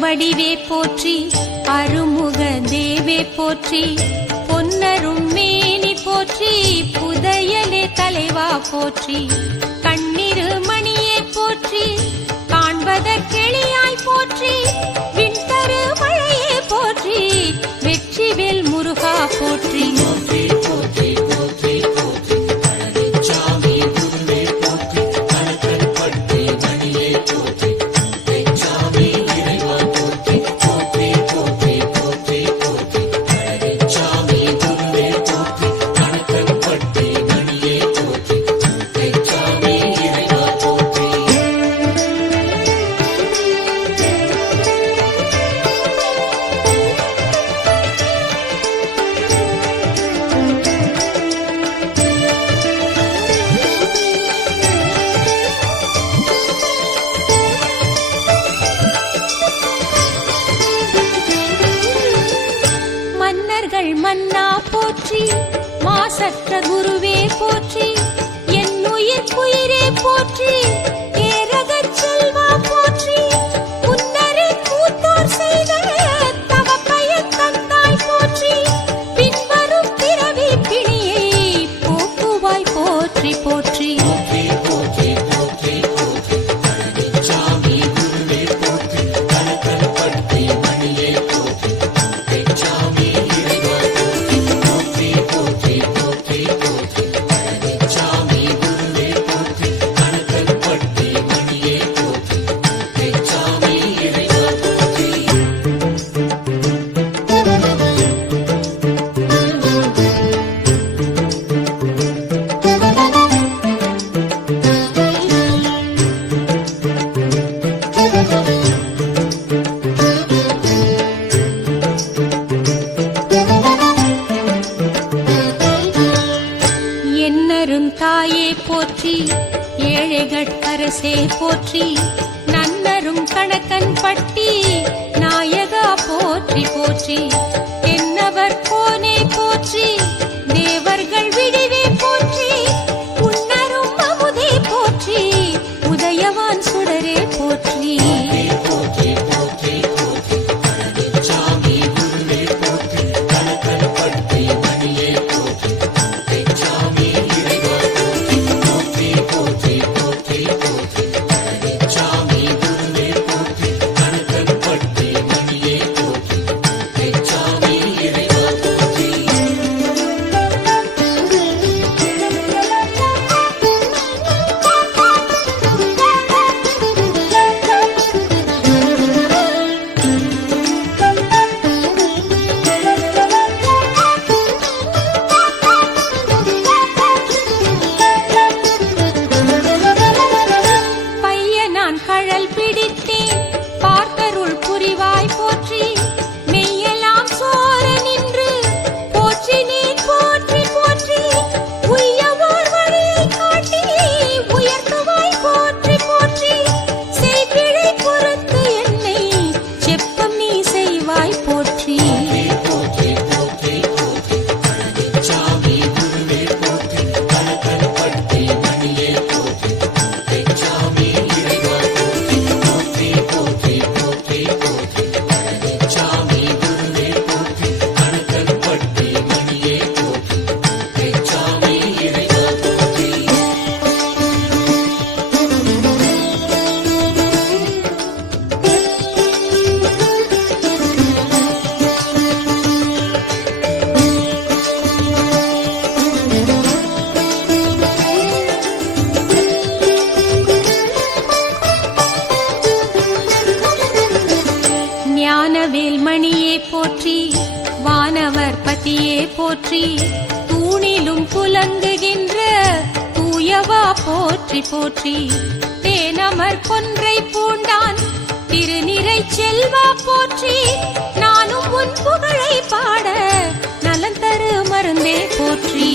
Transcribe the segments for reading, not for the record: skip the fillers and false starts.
வடிவே போற்றி, அருமுக தேவே போற்றி, பொன்னரும் மேனி போற்றி, புதையலே தலைவா போற்றி, கண்ணிரு மணியே போற்றி, காண்பதற்கெளியாய் போற்றி, விண்தரு மழையே போற்றி, வெற்றிவேல் முருகா போற்றி. மன்னா போற்றி, மாசற்ற குருவே போற்றி, என்னுயிர் குயிரே போற்றி, ஏரகச் செல்வா போற்றி, முன்னரே கூத்தோர் செய்த தவப்பயன் தந்தாய் போற்றி, பின்வரும் பிறவி பிணியை போக்குவாய் போற்றி போற்றி. தாயே போற்றி, ஏழைகட்கரசே போற்றி, நன்னரும் கணக்கன் பட்டி நாயகா போற்றி போற்றி, என்னவர் கோனே போற்றி, தேவர்கள் விடிவே போற்றி, உன்னரும் அமுதே போற்றி, உதயவான் சுடரே போற்றி. வேல்மணியே போற்றி, வானவர் பதியே போற்றி, தூணிலும் புலங்குகின்ற தூயவா போற்றி போற்றி, தேனமர் கொன்றை பூண்டான் திருநிறை செல்வா போற்றி நானும் உன் புகழை பாட நலன் தரு மருந்தே போற்றி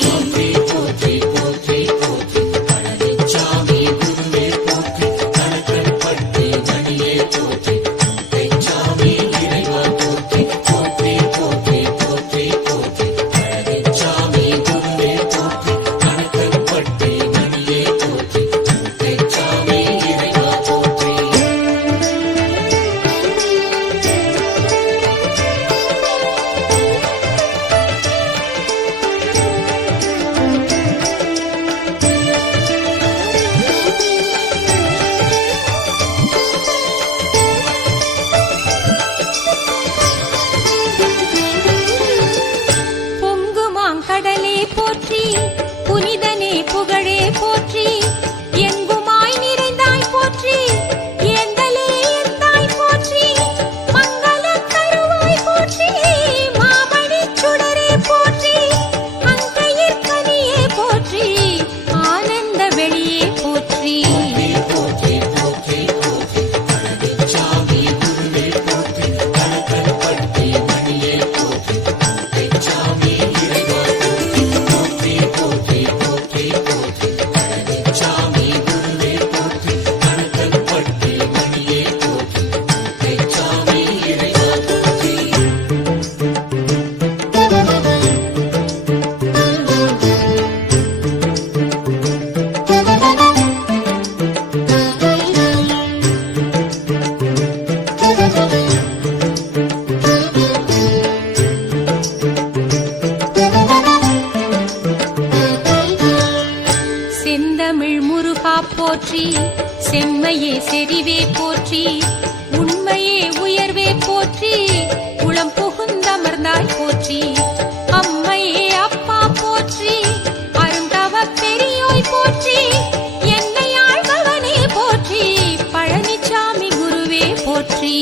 போற்றி செம்மையே செறிவே போற்றி உண்மையே உயர்வே போற்றி உளம் புகுந்தமர்ந்தாய் போற்றி அம்மையே அப்பா போற்றி அருந்தவ பெரியோய் போற்றி என்னை ஆழ்பவனே போற்றி பழனிசாமி குருவே போற்றி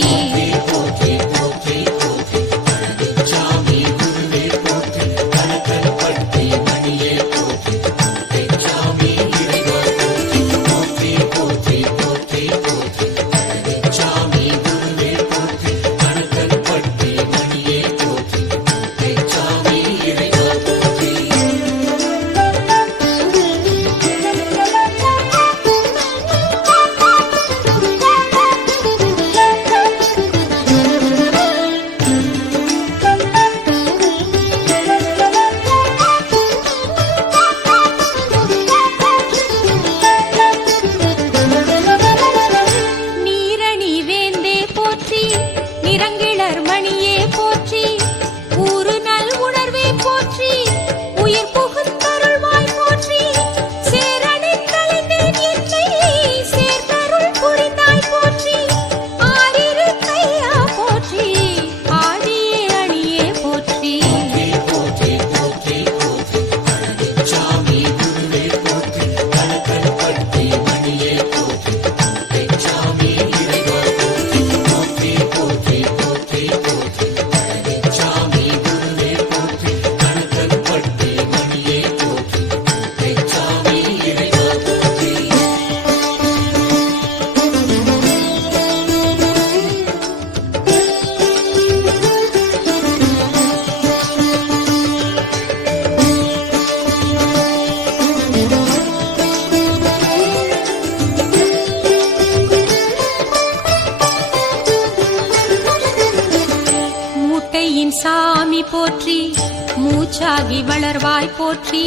சாமி போற்றி மூச்சாகி வளர்வாய் போற்றி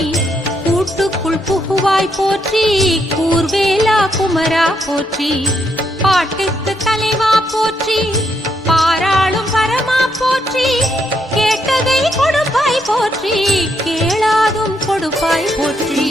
கூட்டுக்குள் புகுவாய் போற்றி கூர்வேலா குமரா போற்றி பாட்டுக்கு தலைவா போற்றி பாராளும் பரமா போற்றி கேட்டதை கொடுப்பாய் போற்றி கேளாதும் கொடுப்பாய் போற்றி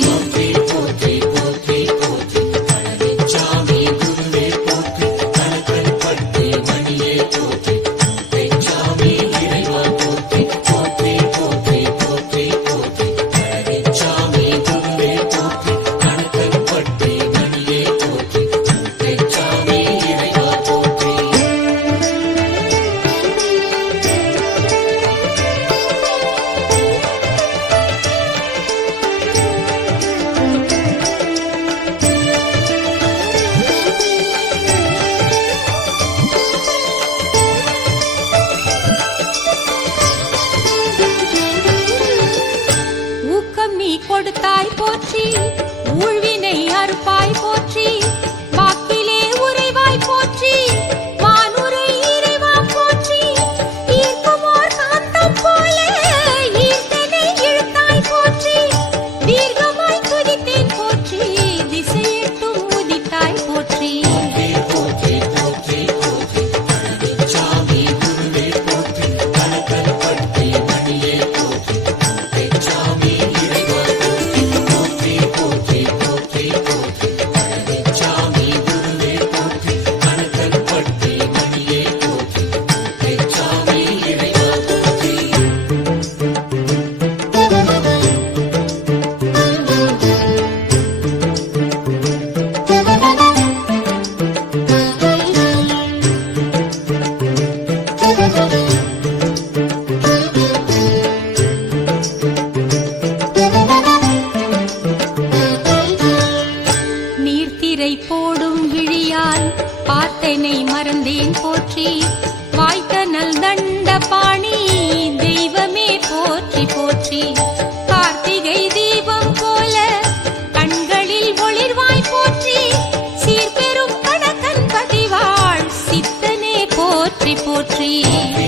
போற்றி